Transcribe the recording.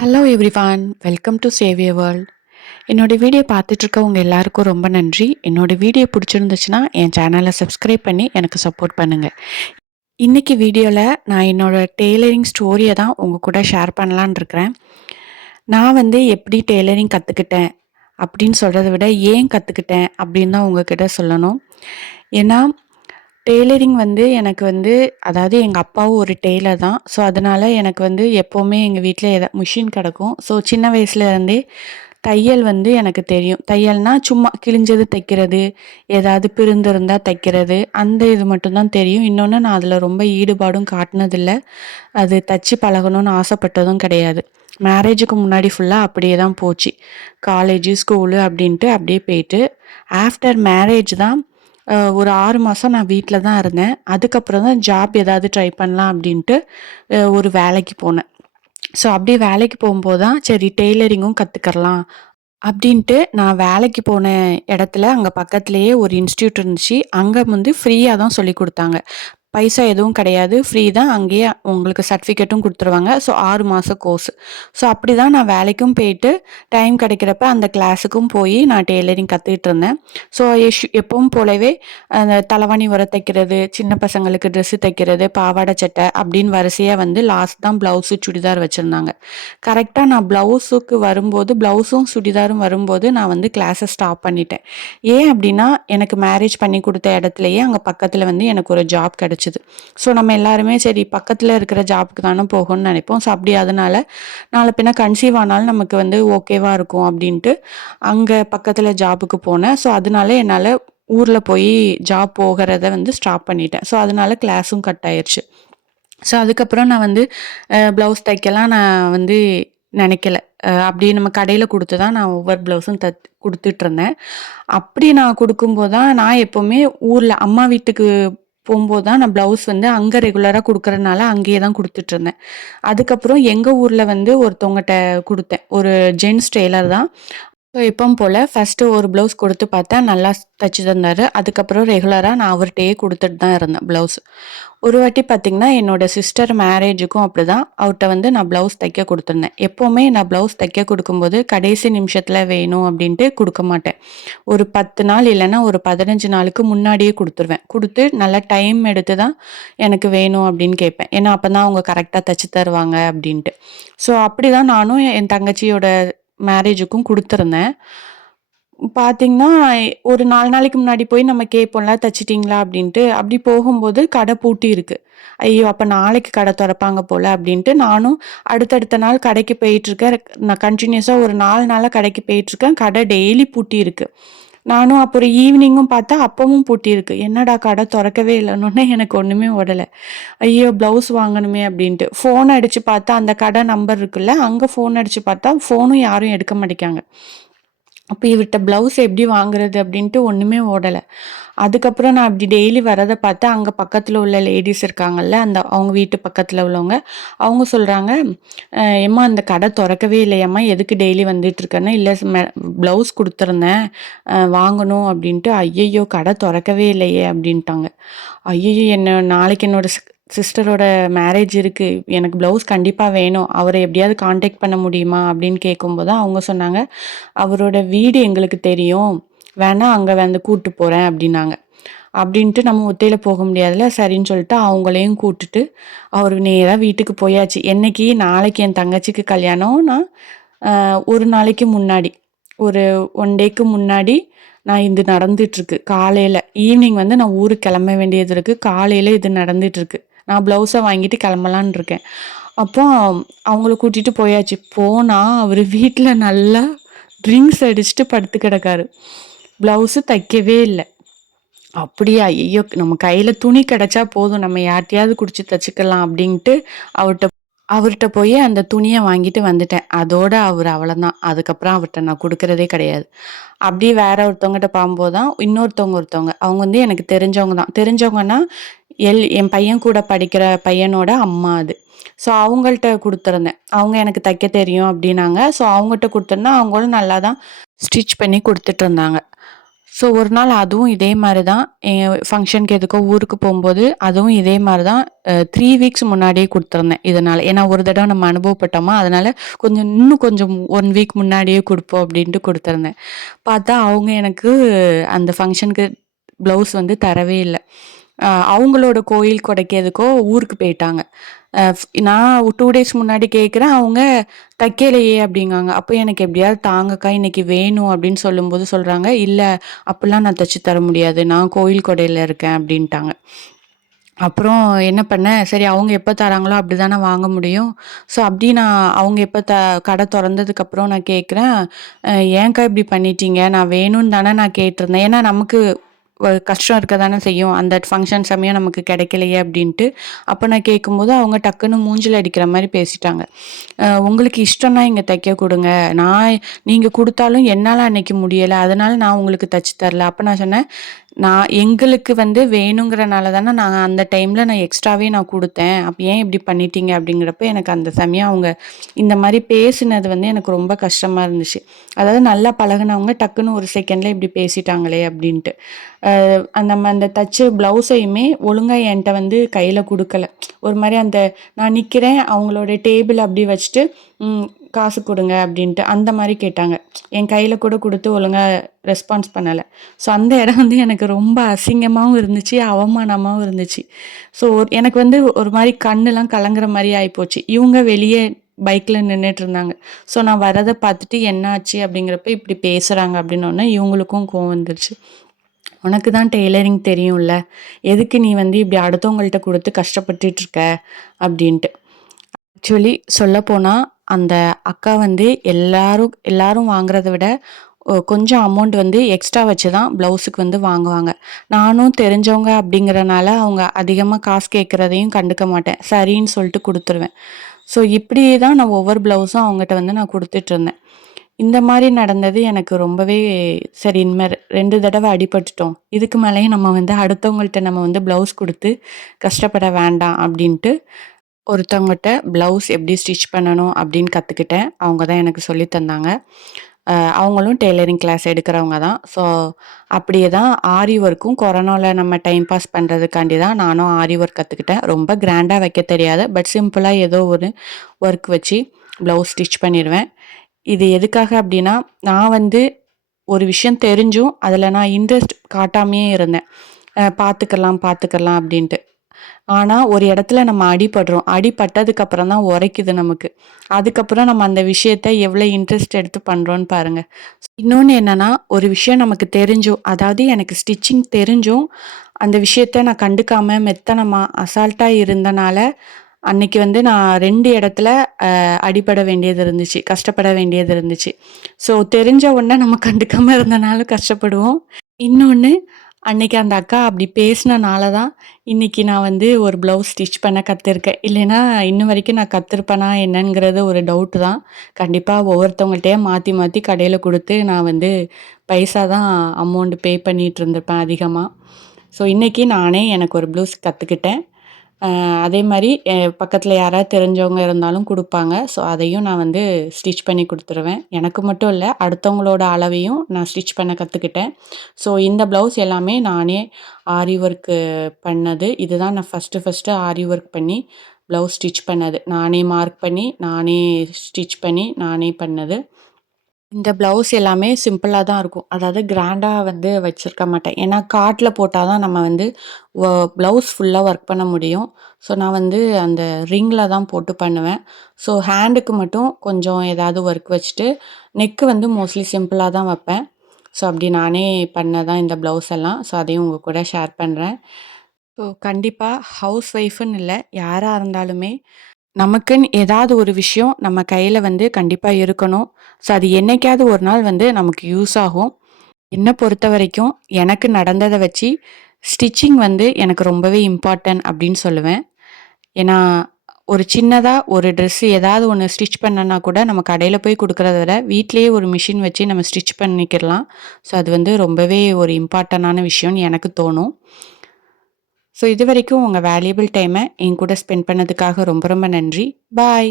Hello everyone welcome to Xavier world என்னோட video பார்த்துட்ருக்கவங்க எல்லாருக்கும் ரொம்ப நன்றி. என்னோட வீடியோ பிடிச்சிருந்துச்சுன்னா என் சேனலை சப்ஸ்கிரைப் பண்ணி எனக்கு சப்போர்ட் பண்ணுங்கள் இன்றைக்கி வீடியோவில் நான் என்னோட டெய்லரிங் ஸ்டோரியை தான் உங்கள் கூட ஷேர் பண்ணலான் இருக்கிறேன். நான் வந்து எப்படி டெய்லரிங் கற்றுக்கிட்டேன் அப்படின்னு சொல்கிறத விட ஏன் கற்றுக்கிட்டேன் அப்படின்னு தான் உங்ககிட்ட சொல்லணும். ஏன்னா டெய்லரிங் வந்து எனக்கு வந்து அதாவது எங்கள் அப்பாவும் ஒரு டெய்லர் தான். ஸோ அதனால் எனக்கு வந்து எப்போவுமே எங்கள் வீட்டில் எதா மிஷின் கிடக்கும். ஸோ சின்ன வயசுலேருந்தே தையல் வந்து எனக்கு தெரியும். தையல்னால் சும்மா கிழிஞ்சது தைக்கிறது ஏதாவது பிரிந்திருந்தால் தைக்கிறது அந்த இது மட்டும்தான் தெரியும். இன்னொன்று நான் அதில் ரொம்ப ஈடுபாடும் காட்டினதில்லை. அது தச்சு பழகணும்னு ஆசைப்பட்டதும் கிடையாது. மேரேஜுக்கு முன்னாடி ஃபுல்லாக அப்படியே தான் போச்சு. காலேஜு ஸ்கூலு அப்படின்ட்டு அப்படியே போயிட்டு ஆஃப்டர் மேரேஜ் தான் ஒரு ஆறு மாதம் நான் வீட்டில் தான் இருந்தேன். அதுக்கப்புறம் தான் ஜாப் ஏதாவது ட்ரை பண்ணலாம் அப்படின்ட்டு ஒரு வேலைக்கு போனேன். ஸோ அப்படியே வேலைக்கு போகும்போது தான் சரி டெய்லரிங்கும் கற்றுக்கரலாம் அப்படின்ட்டு நான் வேலைக்கு போன இடத்துல அங்கே பக்கத்துலேயே ஒரு இன்ஸ்டியூட் இருந்துச்சு. அங்கே வந்து ஃப்ரீயாக தான் சொல்லி கொடுத்தாங்க. பைசா எதுவும் கிடையாது. ஃப்ரீ தான். அங்கேயே உங்களுக்கு சர்டிஃபிகேட்டும் கொடுத்துருவாங்க. ஸோ ஆறு மாத கோர்ஸ் ஸோ அப்படி தான் நான் வேலைக்கும் போயிட்டு டைம் கிடைக்கிறப்ப அந்த கிளாஸுக்கும் போய் நான் டெய்லரிங் கற்றுக்கிட்டு இருந்தேன். ஸோ எஷ் எப்பவும் போலவே அந்த தலைவாணி உர தைக்கிறது சின்ன பசங்களுக்கு ட்ரெஸ்ஸு தைக்கிறது பாவாடை சட்டை அப்படின்னு வரிசையாக வந்து லாஸ்ட் தான் ப்ளவுஸு சுடிதார் வச்சுருந்தாங்க. கரெக்டாக நான் ப்ளவுஸுக்கு வரும்போது ப்ளவுஸும் சுடிதாரும் வரும்போது நான் வந்து கிளாஸை ஸ்டாப் பண்ணிட்டேன். ஏன் அப்படின்னா எனக்கு மேரேஜ் பண்ணி கொடுத்த இடத்துலையே அங்கே பக்கத்தில் வந்து எனக்கு ஒரு ஜாப் கிடச்சி கிடச்சிது ஸோ நம்ம எல்லாருமே சரி பக்கத்தில் இருக்கிற ஜாப்புக்கு தானே போகணும்னு நினைப்போம். ஸோ அப்படி அதனால் நாளை பின்ன கன்சீவ் ஆனாலும் நமக்கு வந்து ஓகேவாக இருக்கும் அப்படின்ட்டு அங்கே பக்கத்தில் ஜாபுக்கு போனேன். ஸோ அதனால என்னால் ஊரில் போய் ஜாப் போகிறத வந்து ஸ்டாப் பண்ணிட்டேன். ஸோ அதனால கிளாஸும் கட் ஆயிடுச்சு ஸோ அதுக்கப்புறம் நான் வந்து ப்ளவுஸ் தைக்கலாம் நான் வந்து நினைக்கல. அப்படி நம்ம கடையில் கொடுத்து தான் நான் ஒவ்வொரு ப்ளவுஸும் தத் கொடுத்துட்ருந்தேன் அப்படி நான் கொடுக்கும்போது தான் நான் எப்போவுமே ஊரில் அம்மா வீட்டுக்கு போகும்போது தான் நான் ப்ளவுஸ் வந்து அங்கே ரெகுலராக கொடுக்குறதுனால அங்கேயே தான் கொடுத்துட்ருந்தேன் அதுக்கப்புறம் எங்கள் ஊரில் வந்து ஒருத்தவங்ககிட்ட கொடுத்தேன். ஒரு ஜென்ஸ் டெய்லர் தான். ஸோ எப்பவும் போல் ஃபஸ்ட்டு ஒரு ப்ளவுஸ் கொடுத்து பார்த்தா நல்லா தைச்சி தந்தார். அதுக்கப்புறம் ரெகுலராக நான் அவர்கிட்டயே கொடுத்துட்டு தான் இருந்தேன் ப்ளவுஸ் ஒரு வாட்டி பார்த்திங்கன்னா என்னோடய சிஸ்டர் மேரேஜுக்கும் அப்படி தான் அவர்கிட்ட வந்து நான் ப்ளவுஸ் தைக்க கொடுத்துருந்தேன். எப்போவுமே நான் ப்ளவுஸ் தைக்க கொடுக்கும்போது கடைசி நிமிஷத்தில் வேணும் அப்படின்ட்டு கொடுக்க மாட்டேன். ஒரு பத்து நாள் இல்லைன்னா ஒரு பதினஞ்சு நாளுக்கு முன்னாடியே கொடுத்துருவேன். கொடுத்து நல்லா டைம் எடுத்து தான் எனக்கு வேணும் அப்படின்னு கேட்பேன். ஏன்னா அப்போ தான் அவங்க கரெக்டாக தைச்சி தருவாங்க அப்படின்ட்டு. ஸோ அப்படி தான் நானும் என் தங்கச்சியோட மேரேஜுக்கும் கொடுத்துருந்தேன். பார்த்தீங்கன்னா ஒரு நாலு நாளைக்கு முன்னாடி போய் நம்ம கேட்போம்ல தச்சிட்டிங்களா அப்படின்ட்டு அப்படி போகும்போது கடை பூட்டி இருக்கு. ஐயோ அப்போ நாளைக்கு கடை திறப்பாங்க போல் அப்படின்ட்டு நானும் அடுத்தடுத்த நாள் கடைக்கு போயிட்டுருக்கேன் நான் கண்டினியூஸாக ஒரு நாலு நாளாக கடைக்கு போயிட்டுருக்கேன் கடை டெய்லி பூட்டி இருக்கு. நானும் அப்புறம் ஈவினிங்கும் பார்த்தா அப்பவும் பூட்டியிருக்கு. என்னடா கடை திறக்கவே இல்லைன்னு எனக்கு ஒன்றுமே ஓடலை. ஐயோ ப்ளவுஸ் வாங்கணுமே அப்படின்ட்டு. ஃபோன் அடித்து பார்த்தா அந்த கடை நம்பர் இருக்குல்ல அங்கே ஃபோன் அடித்து பார்த்தா ஃபோனும் யாரும் எடுக்க மாட்டேங்காங்க அப்போ இவர்கிட்ட ப்ளவுஸ் எப்படி வாங்குறது அப்படின்ட்டு ஒன்றுமே ஓடலை. அதுக்கப்புறம் நான் அப்படி டெய்லி வரதை பார்த்து அங்கே பக்கத்தில் உள்ள லேடிஸ் இருக்காங்கல்ல அந்த அவங்க வீட்டு பக்கத்தில் உள்ளவங்க அவங்க சொல்கிறாங்க ஏம்மா அந்த கடை திறக்கவே இல்லையம்மா எதுக்கு டெய்லி வந்துட்டுருக்கேன்னா இல்லை ப்ளவுஸ் கொடுத்துருந்தேன். வாங்கணும் அப்படின்ட்டு ஐயையோ கடை திறக்கவே இல்லையே அப்படின்ட்டாங்க. ஐயையோ என்ன நாளைக்கு என்னோட சிஸ்டரோட மேரேஜ் இருக்குது எனக்கு ப்ளவுஸ் கண்டிப்பாக வேணும். அவரை எப்படியாவது காண்டாக்ட் பண்ண முடியுமா? அப்படின்னு கேட்கும்போது அவங்க சொன்னாங்க அவரோட வீடு எங்களுக்கு தெரியும். வேணால் அங்கே வந்து கூப்பிட்டு போகிறேன் அப்படின்னாங்க. அப்படின்ட்டு நம்ம ஒத்தையில் போக முடியாதுல்ல? சரின்னு சொல்லிட்டு அவங்களையும் கூப்பிட்டுட்டு அவர் நேராக வீட்டுக்கு போயாச்சு. என்னைக்கு? நாளைக்கு என் தங்கச்சிக்கு கல்யாணம்னா ஒரு நாளைக்கு முன்னாடி. ஒரு ஒன் டேக்கு முன்னாடி நான் இது நடந்துட்டுருக்கு காலையில். ஈவினிங் வந்து நான் ஊருக்கு கிளம்ப வேண்டியது இருக்குது காலையில் இது நடந்துட்டுருக்கு நான் ப்ளவுஸை வாங்கிட்டு கிளம்பலான் இருக்கேன். அப்போ அவங்கள கூட்டிகிட்டு போயாச்சு. போனால் அவர் வீட்டில் நல்லா ட்ரிங்க்ஸ் அடிச்சுட்டு படுத்து கிடக்காரு. ப்ளவுஸு தைக்கவே இல்லை. அப்படியா? ஐயோ நம்ம கையில் துணி கிடச்சா போதும். நம்ம யார்ட்டையாவது குடிச்சு தைச்சிக்கலாம் அப்படின்ட்டு அவர்கிட்ட அவர்கிட்ட போய் அந்த துணியை வாங்கிட்டு வந்துட்டேன். அதோட அவர் அவ்வளோதான் அதுக்கப்புறம் அவர்கிட்ட நான் கொடுக்கறதே கிடையாது. அப்படியே வேற ஒருத்தவங்ககிட்ட பார்க்கும்போது தான் இன்னொருத்தவங்க ஒருத்தவங்க. அவங்க வந்து எனக்கு தெரிஞ்சவங்க தான். தெரிஞ்சவங்கன்னா எல் என் பையன் கூட படிக்கிற பையனோட அம்மா அது. ஸோ அவங்கள்ட்ட கொடுத்துருந்தேன். அவங்க எனக்கு தைக்க தெரியும் அப்படின்னாங்க. ஸோ அவங்ககிட்ட கொடுத்துருந்தா அவங்களும் நல்லா தான் ஸ்டிச் பண்ணி கொடுத்துட்டு இருந்தாங்க ஸோ ஒரு நாள் அதுவும் இதே மாதிரி தான். என் ஃபங்க்ஷனுக்கு எதுக்கோ ஊருக்கு போகும்போது அதுவும் இதே மாதிரி தான் த்ரீ வீக்ஸ் முன்னாடியே கொடுத்துருந்தேன் இதனால். ஏன்னா ஒரு தடவை நம்ம அனுபவப்பட்டோமா அதனால் கொஞ்சம் இன்னும் கொஞ்சம் ஒன் வீக் முன்னாடியே கொடுப்போம் அப்படின்ட்டு கொடுத்துருந்தேன். பார்த்தா அவங்க எனக்கு அந்த ஃபங்க்ஷனுக்கு ப்ளவுஸ் வந்து தரவே இல்லை. அவங்களோட கோயில் கொடைக்கிறதுக்கோ ஊருக்கு போயிட்டாங்க. நான் டூ டேஸ் முன்னாடி கேட்குறேன் அவங்க தைக்கலையே அப்படிங்காங்க. அப்போ எனக்கு எப்படியாவது தாங்கக்கா இன்னைக்கு வேணும் அப்படின்னு சொல்லும்போது சொல்கிறாங்க இல்லை அப்படிலாம் நான் தைச்சி தர முடியாது. நான் கோயில் கொடையில் இருக்கேன் அப்படின்ட்டாங்க. அப்புறம் என்ன பண்ணேன் சரி அவங்க எப்போ தராங்களோ அப்படி தானே வாங்க முடியும். ஸோ அப்படி நான் அவங்க எப்போ த கடை திறந்ததுக்கப்புறம் நான் கேட்குறேன் ஏன்க்கா இப்படி பண்ணிட்டீங்க? நான் வேணும்னு தானே நான் கேட்டிருந்தேன். ஏன்னா நமக்கு கஷ்டம் இருக்க தானே செய்யும். அந்த ஃபங்க்ஷன் சமயம் நமக்கு கிடைக்கலையே அப்படின்ட்டு. அப்போ நான் கேட்கும்போது அவங்க டக்குன்னு மூஞ்சில் அடிக்கிற மாதிரி பேசிட்டாங்க. உங்களுக்கு இஷ்டம்னா இங்கே தைக்க கொடுங்க. நான் நீங்கள் கொடுத்தாலும் என்னால் அன்னைக்கு முடியலை. அதனால் நான் உங்களுக்கு தைச்சி தரல. அப்போ நான் சொன்னேன் நான் எங்களுக்கு வந்து வேணுங்கிறனால தானே நான் அந்த டைமில் நான் எக்ஸ்ட்ராவே நான் கொடுத்தேன். அப்போ ஏன் இப்படி பண்ணிட்டீங்க அப்படிங்கிறப்ப எனக்கு அந்த சமயம் அவங்க இந்த மாதிரி பேசினது வந்து எனக்கு ரொம்ப கஷ்டமாக இருந்துச்சு. அதாவது நல்லா பழகினவங்க டக்குன்னு ஒரு செகண்டில் இப்படி பேசிட்டாங்களே அப்படின்ட்டு. அந்த அந்த தச்சு ப்ளவுஸையுமே ஒழுங்காக என்கிட்ட வந்து கையில் கொடுக்கல. ஒரு மாதிரி அந்த நான் நிற்கிறேன் அவங்களோட டேபிள் அப்படி வச்சுட்டு காசு கொடுங்க அப்படின்ட்டு அந்த மாதிரி கேட்டாங்க. என் கையில் கூட கொடுத்து ஒழுங்காக ரெஸ்பான்ஸ் பண்ணலை. ஸோ அந்த இடம் வந்து எனக்கு ரொம்ப அசிங்கமாகவும் இருந்துச்சு அவமானமாகவும் இருந்துச்சு. ஸோ எனக்கு வந்து ஒரு மாதிரி கண்ணுலாம் கலங்குற மாதிரி ஆகிப்போச்சு இவங்க வெளியே பைக்கில் நின்றுட்டு இருந்தாங்க. ஸோ நான் வரதை பார்த்துட்டு என்ன ஆச்சு? அப்படிங்கிறப்ப இப்படி பேசுகிறாங்க அப்படின்னோடனே இவங்களுக்கும் கோவம் வந்துருச்சு. உனக்கு தான் டெய்லரிங் தெரியும்ல. எதுக்கு நீ வந்து இப்படி அடுத்தவங்கள்ட்ட கொடுத்து கஷ்டப்பட்டுட்டு இருக்க அப்படின்ட்டு. ஆக்சுவலி சொல்லப்போனால் அந்த அக்கா வந்து எல்லாரும் எல்லாரும் வாங்குறத விட கொஞ்சம் அமௌண்ட் வந்து எக்ஸ்ட்ரா வச்சு தான் ப்ளவுஸுக்கு வந்து வாங்குவாங்க. நானும் தெரிஞ்சவங்க அப்படிங்கிறனால அவங்க அதிகமாக காசு கேட்குறதையும் கண்டுக்க மாட்டேன். சரின்னு சொல்லிட்டு கொடுத்துருவேன். ஸோ இப்படி தான் நான் ஒவ்வொரு ப்ளவுஸும் அவங்ககிட்ட வந்து நான் கொடுத்துட்டு இருந்தேன் இந்த மாதிரி நடந்தது எனக்கு ரொம்பவே சரி இனிமேல் ரெண்டு தடவை அடிபட்டுட்டோம். இதுக்கு மேலேயும் நம்ம வந்து அடுத்தவங்கள்ட்ட நம்ம வந்து ப்ளவுஸ் கொடுத்து கஷ்டப்பட வேண்டாம் அப்படின்ட்டு ஒருத்தவங்ககிட்ட ப்ளவுஸ் எப்படி ஸ்டிச் பண்ணணும் அப்படின்னு கற்றுக்கிட்டேன் அவங்க தான் எனக்கு சொல்லி தந்தாங்க. அவங்களும் டெய்லரிங் கிளாஸ் எடுக்கிறவங்க தான். ஸோ அப்படியே தான் ஆரி ஒர்க்கும் கொரோனாவில் நம்ம டைம் பாஸ் பண்ணுறதுக்காண்டி தான் நானும் ஆரி ஒர்க் கற்றுக்கிட்டேன் ரொம்ப கிராண்டாக வைக்க தெரியாது. பட் சிம்பிளாக ஏதோ ஒரு ஒர்க் வச்சு ப்ளவுஸ் ஸ்டிச் பண்ணிடுவேன். இது எதுக்காக அப்படின்னா நான் வந்து ஒரு விஷயம் தெரிஞ்சும் அதில் நான் இன்ட்ரெஸ்ட் காட்டாமையே இருந்தேன். பார்த்துக்கலாம் பார்த்துக்கலாம் அப்படின்ட்டு. ஆனால் ஒரு இடத்துல நம்ம அடிபடுறோம். அடிபட்டதுக்கப்புறம் தான் உரைக்குது நமக்கு. அதுக்கப்புறம் நம்ம அந்த விஷயத்த எவ்வளோ இன்ட்ரெஸ்ட் எடுத்து பண்ணுறோன்னு பாருங்கள் இன்னொன்று என்னென்னா ஒரு விஷயம் நமக்கு தெரிஞ்சும் அதாவது எனக்கு ஸ்டிச்சிங் தெரிஞ்சும் அந்த விஷயத்த நான் கண்டுக்காமல் மெத்தனமாக அசால்ட்டாக இருந்தனால அன்னைக்கு வந்து நான் ரெண்டு இடத்துல அடிபட வேண்டியது இருந்துச்சு கஷ்டப்பட வேண்டியது இருந்துச்சு. ஸோ தெரிஞ்ச உடனே நம்ம கண்டுக்காமல் இருந்தனாலும் கஷ்டப்படுவோம். இன்னொன்று அன்னைக்கு அந்த அக்கா அப்படி பேசினனால தான் இன்னைக்கு நான் வந்து ஒரு ப்ளவுஸ் ஸ்டிச் பண்ண கற்றுருக்கேன் இல்லைன்னா இன்னும் வரைக்கும் நான் கற்றுருப்பேனா என்னங்கிறது ஒரு டவுட்டு தான். கண்டிப்பாக ஒவ்வொருத்தவங்கள்ட்டே மாற்றி மாற்றி கடையில் கொடுத்து நான் வந்து பைசா தான் அமௌண்ட் பே பண்ணிகிட்டு இருந்திருப்பேன் அதிகமாக ஸோ இன்றைக்கி நானே எனக்கு ஒரு ப்ளவுஸ் கற்றுக்கிட்டேன் அதே மாதிரி பக்கத்தில் யாராவது தெரிஞ்சவங்க இருந்தாலும் கொடுப்பாங்க. ஸோ அதையும் நான் வந்து ஸ்டிச் பண்ணி கொடுத்துருவேன். எனக்கு மட்டும் இல்லை அடுத்தவங்களோட அளவையும் நான் ஸ்டிச் பண்ண கற்றுக்கிட்டேன் ஸோ இந்த ப்ளவுஸ் எல்லாமே நானே ஆரி ஒர்க்கு பண்ணது. இதுதான் நான் ஃபஸ்ட்டு ஃபஸ்ட்டு ஆரி ஒர்க் பண்ணி ப்ளவுஸ் ஸ்டிச் பண்ணது. நானே மார்க் பண்ணி நானே ஸ்டிச் பண்ணி நானே பண்ணது. இந்த ப்ளவுஸ் எல்லாமே சிம்பிளாக தான் இருக்கும். அதாவது கிராண்டாக வந்து வச்சுருக்க மாட்டேன். ஏன்னா காட்டில் போட்டால் தான் நம்ம வந்து ப்ளவுஸ் ஃபுல்லாக ஒர்க் பண்ண முடியும். ஸோ நான் வந்து அந்த ரிங்கில் தான் போட்டு பண்ணுவேன். ஸோ ஹேண்டுக்கு மட்டும் கொஞ்சம் ஏதாவது ஒர்க் வச்சுட்டு நெக்கு வந்து மோஸ்ட்லி சிம்பிளாக தான் வைப்பேன். ஸோ அப்படி நானே பண்ண தான் இந்த ப்ளவுஸ் எல்லாம். ஸோ அதையும் உங்கள் கூட ஷேர் பண்ணுறேன் ஸோ கண்டிப்பாக ஹவுஸ் ஒய்ஃபுன்னு இல்லை யாராக இருந்தாலுமே நமக்குன்னு ஏதாவது ஒரு விஷயம் நம்ம கையில் வந்து கண்டிப்பாக இருக்கணும். ஸோ அது என்னைக்காவது ஒரு நாள் வந்து நமக்கு யூஸ் ஆகும். என்னை பொறுத்த வரைக்கும் எனக்கு நடந்ததை வச்சு ஸ்டிச்சிங் வந்து எனக்கு ரொம்பவே இம்பார்ட்டன்ட் அப்படின்னு சொல்லுவேன். ஏன்னா ஒரு சின்னதாக ஒரு ட்ரெஸ்ஸு ஏதாவது ஒன்று ஸ்டிச் பண்ணனா கூட நம்ம கடையில் போய் கொடுக்குறத விட வீட்லேயே ஒரு மிஷின் வச்சு நம்ம ஸ்டிச் பண்ணிக்கிடலாம். ஸோ அது வந்து ரொம்பவே ஒரு இம்பார்ட்டனான விஷயம்னு எனக்கு தோணும். ஸோ இது வரைக்கும் உங்கள் வேல்யூபிள் டைமை என் கூட ஸ்பெண்ட் பண்ணதுக்காக ரொம்ப ரொம்ப நன்றி. பாய்